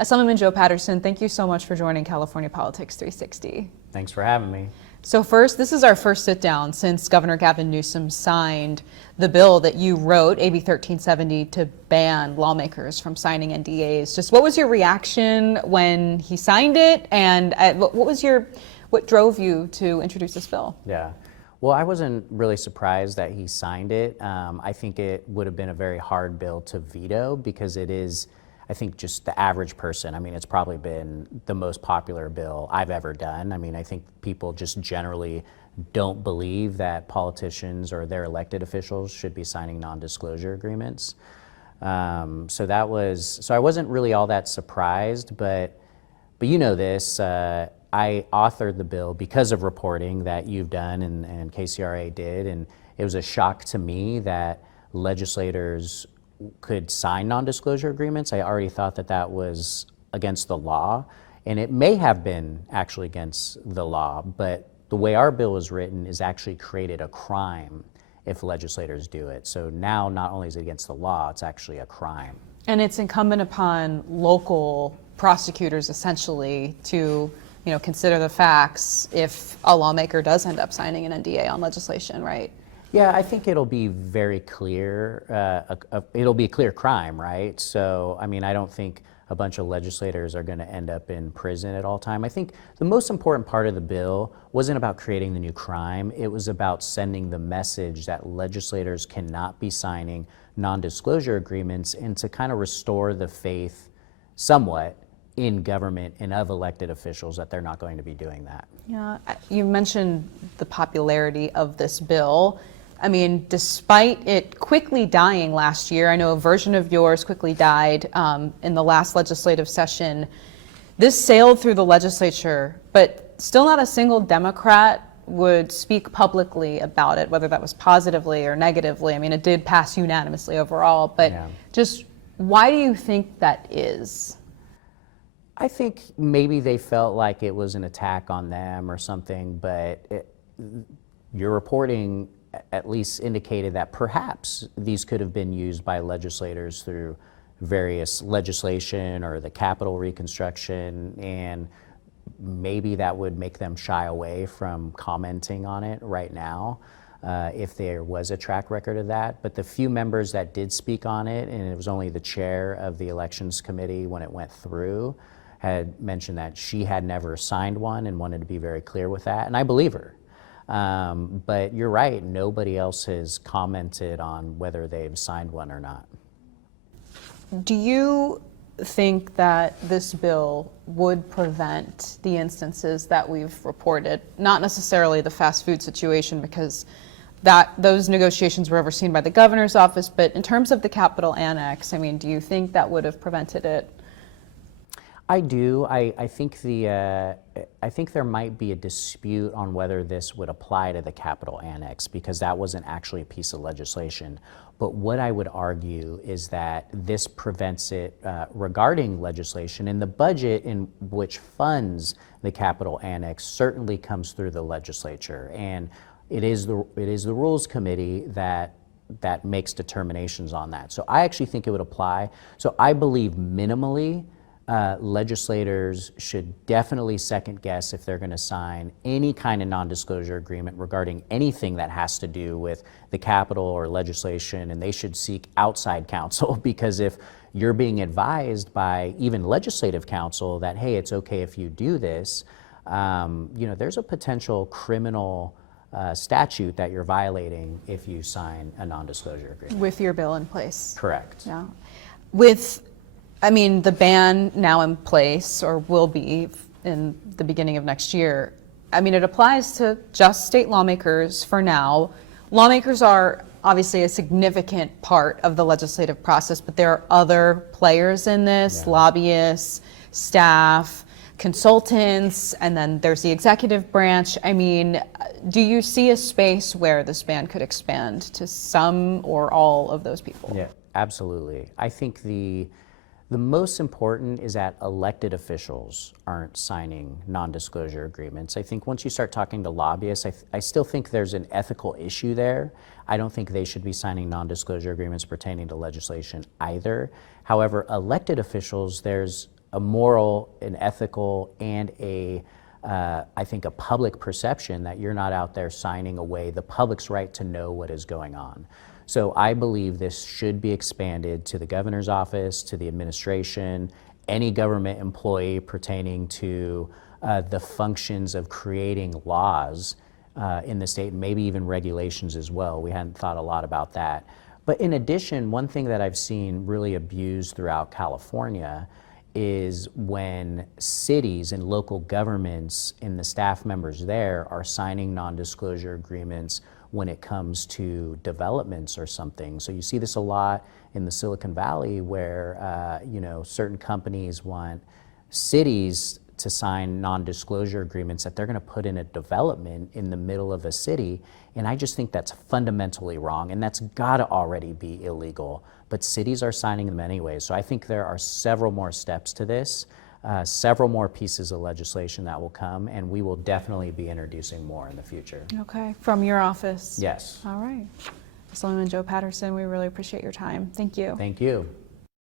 Assemblyman Joe Patterson, thank you so much for joining California Politics 360. Thanks for having me. So first, this is our first sit down since Governor Gavin Newsom signed the bill that you wrote, AB 1370, to ban lawmakers from signing NDAs. Just what was your reaction when he signed it, and what drove you to introduce this bill? Yeah. Well, I wasn't really surprised that he signed it. I think it would have been a very hard bill to veto because it is, I think, just the average person. I mean, it's probably been the most popular bill I've ever done. I mean, I think people just generally don't believe that politicians or their elected officials should be signing non-disclosure agreements. So I wasn't really all that surprised, but you know this, I authored the bill because of reporting that you've done and KCRA did, and it was a shock to me that legislators could sign non-disclosure agreements. I already thought that that was against the law, and it may have been actually against the law, but the way our bill is written is actually created a crime if legislators do it. So now not only is it against the law, it's actually a crime. And it's incumbent upon local prosecutors essentially to consider the facts if a lawmaker does end up signing an NDA on legislation, right? Yeah, I think it'll be very clear. It'll be a clear crime, right? So, I mean, I don't think a bunch of legislators are going to end up in prison at all time. I think the most important part of the bill wasn't about creating the new crime. It was about sending the message that legislators cannot be signing non-disclosure agreements and to kind of restore the faith somewhat in government and of elected officials that they're not going to be doing that. Yeah, you mentioned the popularity of this bill. I mean, despite it quickly dying last year, I know a version of yours quickly died in the last legislative session. This sailed through the legislature, but still not a single Democrat would speak publicly about it, whether that was positively or negatively. I mean, it did pass unanimously overall, but just why do you think that is? I think maybe they felt like it was an attack on them or something, but your reporting at least indicated that perhaps these could have been used by legislators through various legislation or the Capitol reconstruction, and maybe that would make them shy away from commenting on it right now if there was a track record of that. But the few members that did speak on it, and it was only the chair of the Elections Committee when it went through, had mentioned that she had never signed one and wanted to be very clear with that, and I believe her. But you're right, nobody else has commented on whether they've signed one or not. Do you think that this bill would prevent the instances that we've reported, not necessarily the fast food situation because those negotiations were overseen by the governor's office, but in terms of the Capitol Annex, I mean, do you think that would have prevented it? I do. I think there might be a dispute on whether this would apply to the Capitol Annex because that wasn't actually a piece of legislation. But what I would argue is that this prevents it regarding legislation, and the budget in which funds the Capitol Annex certainly comes through the legislature, and it is the Rules Committee that makes determinations on that. So I actually think it would apply. So I believe minimally legislators should definitely second guess if they're going to sign any kind of non-disclosure agreement regarding anything that has to do with the Capitol or legislation, and they should seek outside counsel because if you're being advised by even legislative counsel that, hey, it's okay if you do this, there's a potential criminal statute that you're violating if you sign a non-disclosure agreement. With your bill in place. Correct. Yeah. The ban now in place, or will be in the beginning of next year, it applies to just state lawmakers for now. Lawmakers are obviously a significant part of the legislative process, but there are other players in this, lobbyists, staff, consultants, and then there's the executive branch. Do you see a space where this ban could expand to some or all of those people? Yeah, absolutely. I think the most important is that elected officials aren't signing non-disclosure agreements. I think once you start talking to lobbyists, I still think there's an ethical issue there. I don't think they should be signing non-disclosure agreements pertaining to legislation either. However, elected officials, there's a moral, an ethical, and I think a public perception that you're not out there signing away the public's right to know what is going on. So I believe this should be expanded to the governor's office, to the administration, any government employee pertaining to the functions of creating laws in the state, and maybe even regulations as well. We hadn't thought a lot about that. But in addition, one thing that I've seen really abused throughout California is when cities and local governments and the staff members there are signing non-disclosure agreements when it comes to developments or something. So you see this a lot in the Silicon Valley where certain companies want cities to sign non-disclosure agreements that they're going to put in a development in the middle of a city, and I just think that's fundamentally wrong, and that's got to already be illegal, but cities are signing them anyway. So I think there are several more steps to this, several more pieces of legislation that will come, and we will definitely be introducing more in the future. Okay, from your office? Yes. All right. Assemblyman Joe Patterson, we really appreciate your time. Thank you. Thank you.